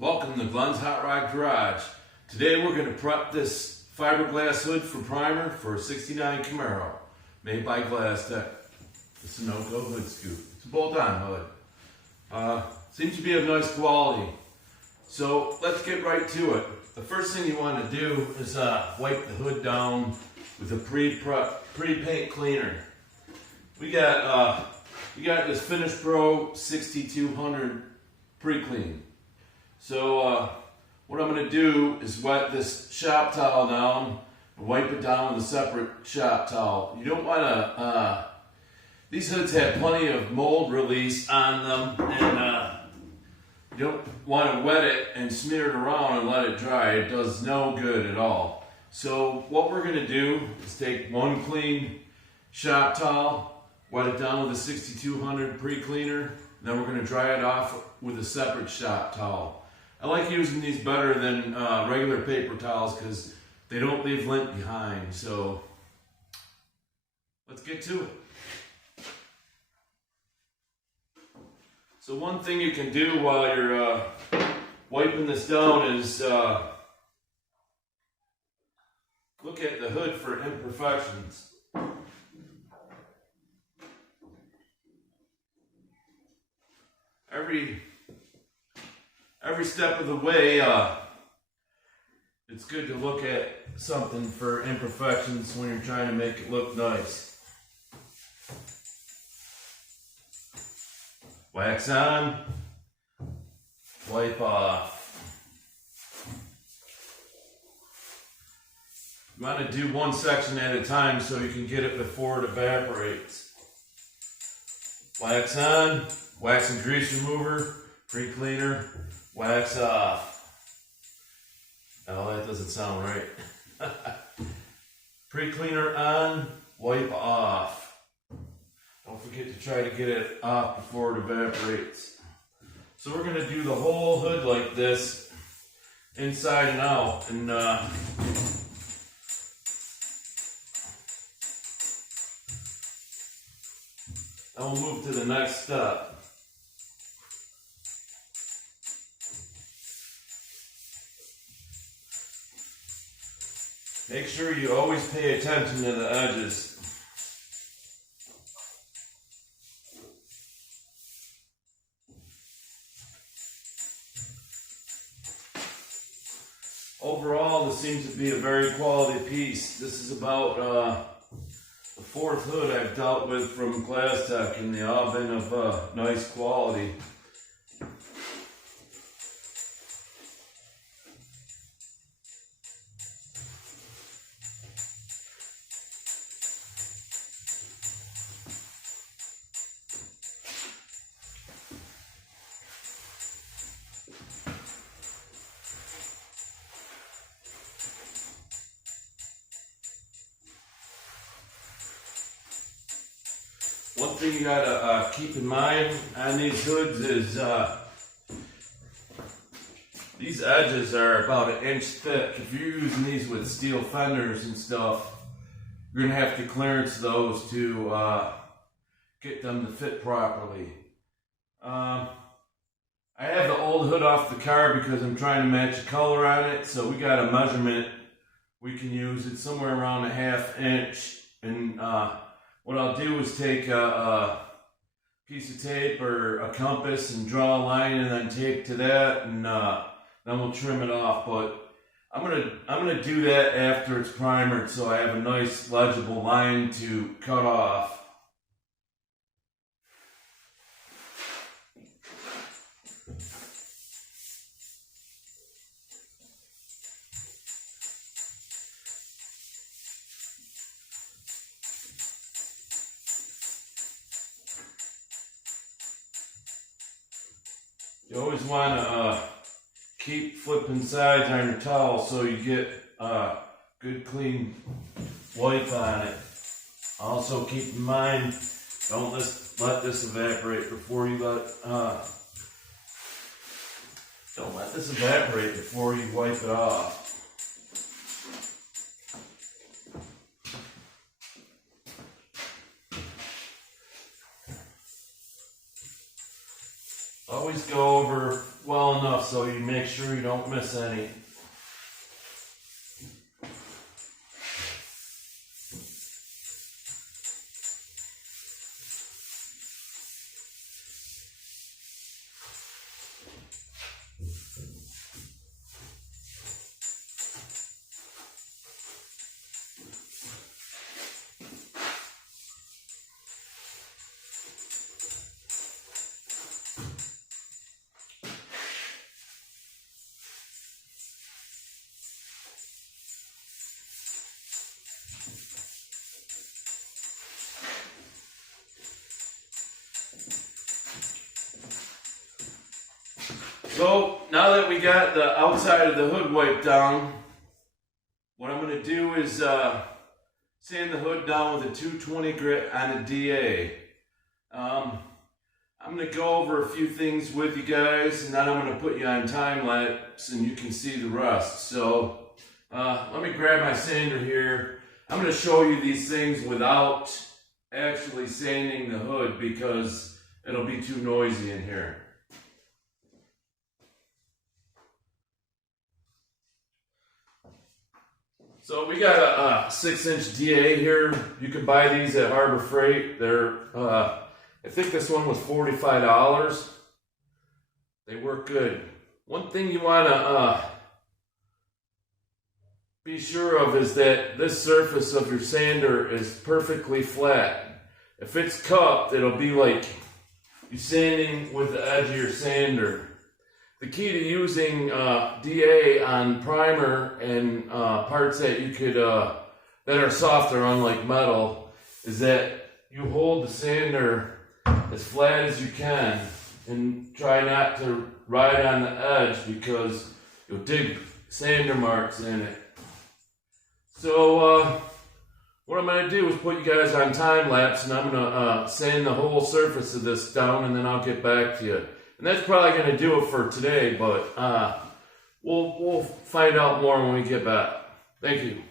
Welcome to Glenn's Hot Rod Garage. Today we're going to prep this fiberglass hood for primer for a 69 Camaro made by Glasstek. It's a no-go hood scoop. It's a bolt-on hood. Seems to be of nice quality. So let's get right to it. The first thing you want to do is wipe the hood down with a pre-paint cleaner. We got this Finish Pro 6200 pre-clean. So what I'm going to do is wet this shop towel down and wipe it down with a separate shop towel. You don't want to, these hoods have plenty of mold release on them, and you don't want to wet it and smear it around and let it dry. It does no good at all. So what we're going to do is take one clean shop towel, wet it down with a 6200 pre-cleaner, and then we're going to dry it off with a separate shop towel. I like using these better than regular paper towels because they don't leave lint behind. So let's get to it. So one thing you can do while you're wiping this down is look at the hood for imperfections. Every step of the way, it's good to look at something for imperfections when you're trying to make it look nice. Wax on, wipe off. You want to do one section at a time so you can get it before it evaporates. Wax on, wax and grease remover, pre-cleaner, wax off. Oh, that doesn't sound right. Pre-cleaner on, wipe off. Don't forget to try to get it off before it evaporates. So we're going to do the whole hood like this, inside and out. And then we'll move to the next step. Make sure you always pay attention to the edges. Overall, this seems to be a very quality piece. This is about the fourth hood I've dealt with from Glasstek, and they all been of nice quality. One thing you gotta keep in mind on these hoods is these edges are about an inch thick. If you're using these with steel fenders and stuff, you're gonna have to clearance those to get them to fit properly. I have the old hood off the car because I'm trying to match the color on it, so we got a measurement we can use. It's somewhere around a 1/2 inch, and what I'll do is take a piece of tape or a compass and draw a line and then tape to that, and then we'll trim it off. But I'm gonna do that after it's primered, so I have a nice legible line to cut off. You always want to keep flipping sides on your towel so you get a good clean wipe on it. Also keep in mind, don't let this evaporate before you wipe it off. Always go over well enough enough so you make sure you don't miss any. So now that we got the outside of the hood wiped down, what I'm going to do is sand the hood down with a 220 grit on a DA. I'm going to go over a few things with you guys, and then I'm going to put you on time lapse and you can see the rust. So let me grab my sander here. I'm going to show you these things without actually sanding the hood because it'll be too noisy in here. So we got a 6-inch DA here. You can buy these at Harbor Freight. They're, I think this one was $45. They work good. One thing you want to be sure of is that this surface of your sander is perfectly flat. If it's cupped, it'll be like you're sanding with the edge of your sander. The key to using DA on primer and parts that you could that are softer, unlike metal, is that you hold the sander as flat as you can and try not to ride on the edge because you'll dig sander marks in it. So what I'm going to do is put you guys on time lapse, and I'm going to sand the whole surface of this down, and then I'll get back to you. And that's probably going to do it for today, but we'll find out more when we get back. Thank you.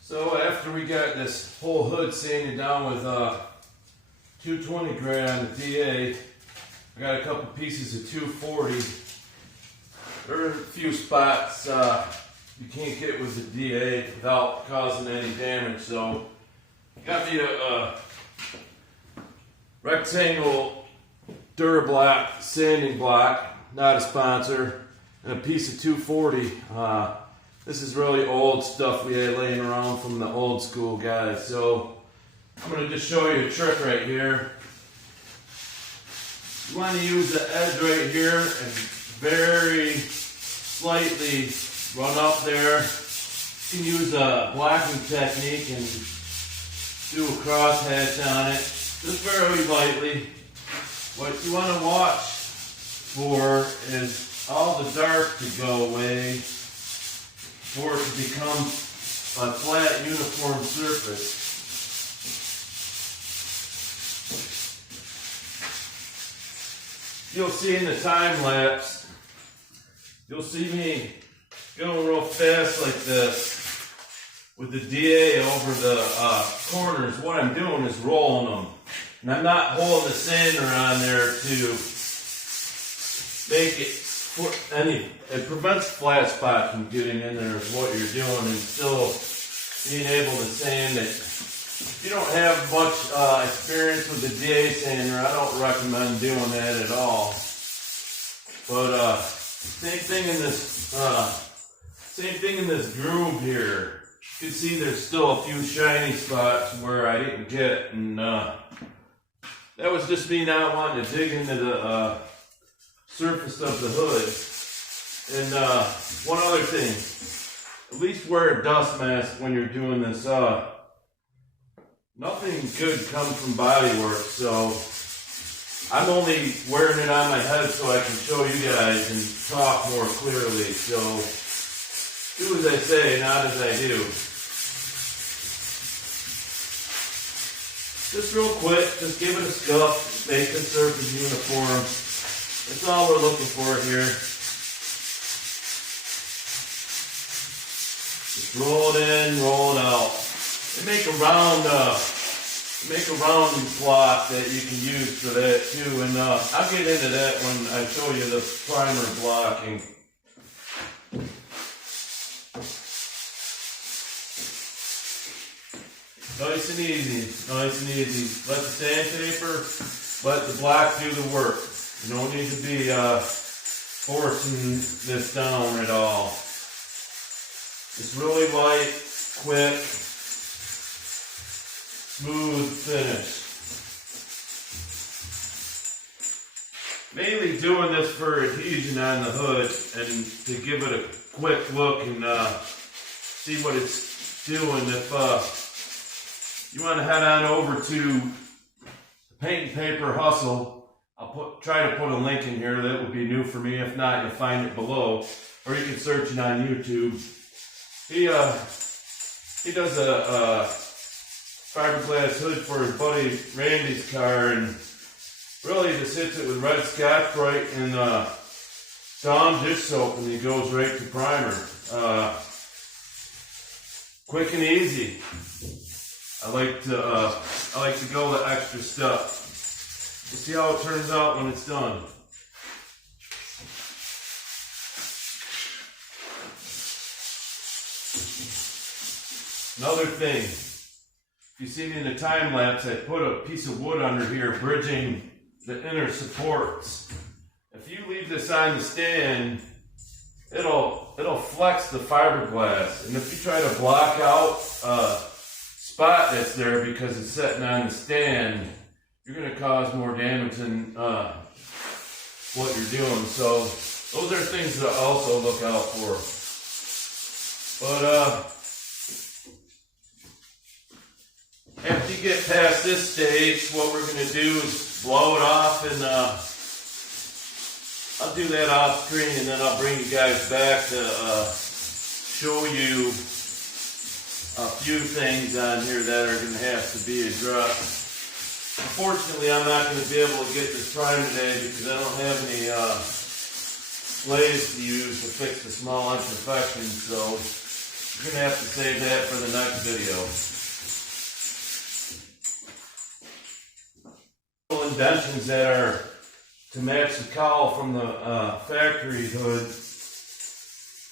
So after we got this whole hood sanded down with 220 grit on the DA, I got a couple pieces of 240. There are a few spots you can't get with the DA without causing any damage, so got me a rectangle Durablock sanding block, not a sponsor, and a piece of 240. This is really old stuff we had laying around from the old school guys. So I'm going to just show you a trick right here. You want to use the edge right here and very slightly run up there. You can use a blocking technique and do a crosshatch on it, just very lightly. What you want to watch for is all the dark to go away for it to become a flat, uniform surface. You'll see in the time lapse, you'll see me going real fast like this with the DA over the corners. What I'm doing is rolling them. And I'm not holding the sander on there to make it it prevents flat spot from getting in there is what you're doing and still being able to sand it. If you don't have much experience with the DA sander, I don't recommend doing that at all. But same thing in this groove here. You can see there's still a few shiny spots where I didn't get, and that was just me not wanting to dig into the surface of the hood. And one other thing, at least wear a dust mask when you're doing this. Nothing good comes from body work, so I'm only wearing it on my head so I can show you guys and talk more clearly. So do as I say, not as I do. Just real quick, just give it a scuff, make the surface uniform. That's all we're looking for here. Just roll it in, roll it out. And make a round block that you can use for that too. And I'll get into that when I show you the primer blocking. Nice and easy, nice and easy. Let the sandpaper, let the block do the work. You don't need to be forcing this down at all. It's really light, quick, smooth finish. Mainly doing this for adhesion on the hood and to give it a quick look and see what it's doing. If you want to head on over to Paint and Paper Hustle, I'll try to put a link in here. That would be new for me. If not, you'll find it below, or you can search it on YouTube. He does a fiberglass hood for his buddy Randy's car, and really just hits it with red Scotch-Brite and Dawn dish soap, and he goes right to primer. Quick and easy. I like to go the extra step. We'll see how it turns out when it's done. Another thing, if you see me in the time lapse, I put a piece of wood under here bridging the inner supports. If you leave this on the stand, it'll flex the fiberglass, and if you try to block out spot that's there because it's sitting on the stand, you're going to cause more damage than what you're doing. So those are things to also look out for. But after you get past this stage, what we're going to do is blow it off, and I'll do that off screen, and then I'll bring you guys back to show you a few things on here that are going to have to be addressed. Unfortunately, I'm not going to be able to get this primed today because I don't have any glaze to use to fix the small imperfections, so you're going to have to save that for the next video. Indentions that are to to match the cowl from the factory hood.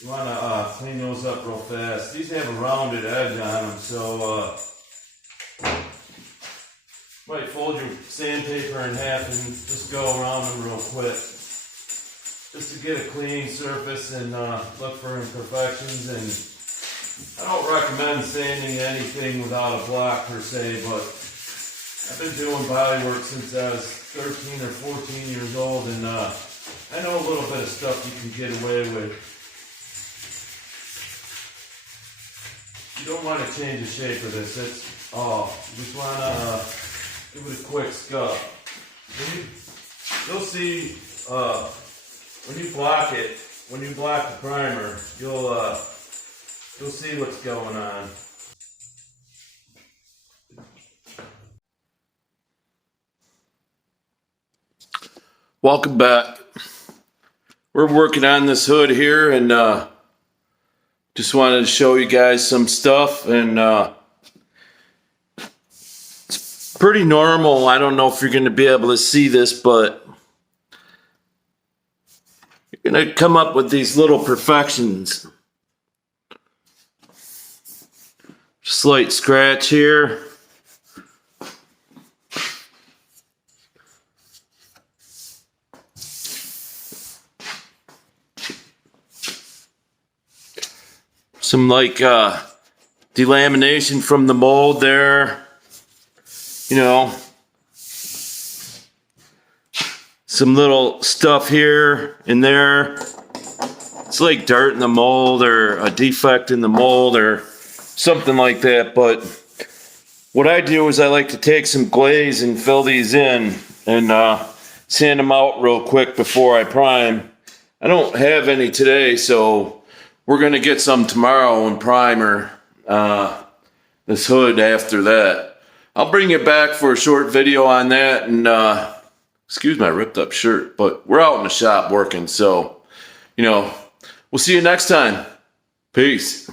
You want to clean those up real fast. These have a rounded edge on them, so might fold your sandpaper in half and just go around them real quick. Just to get a clean surface and look for imperfections. And I don't recommend sanding anything without a block per se, but I've been doing body work since I was 13 or 14 years old, and I know a little bit of stuff you can get away with. You don't want to change the shape of this. It's you just want to give it a quick scrub. You'll see when you block it, when you block the primer, you'll see what's going on. Welcome back. We're working on this hood here, and just wanted to show you guys some stuff, and it's pretty normal. I don't know if you're going to be able to see this, but you're going to come up with these little perfections. Slight scratch here. Some like delamination from the mold there, you know, some little stuff here and there. It's like dirt in the mold or a defect in the mold or something like that. But what I do is I like to take some glaze and fill these in and sand them out real quick before I prime. I don't have any today, so we're going to get some tomorrow and primer this hood after that. I'll bring you back for a short video on that, and excuse my ripped up shirt, but we're out in the shop working, so, you know, we'll see you next time. Peace.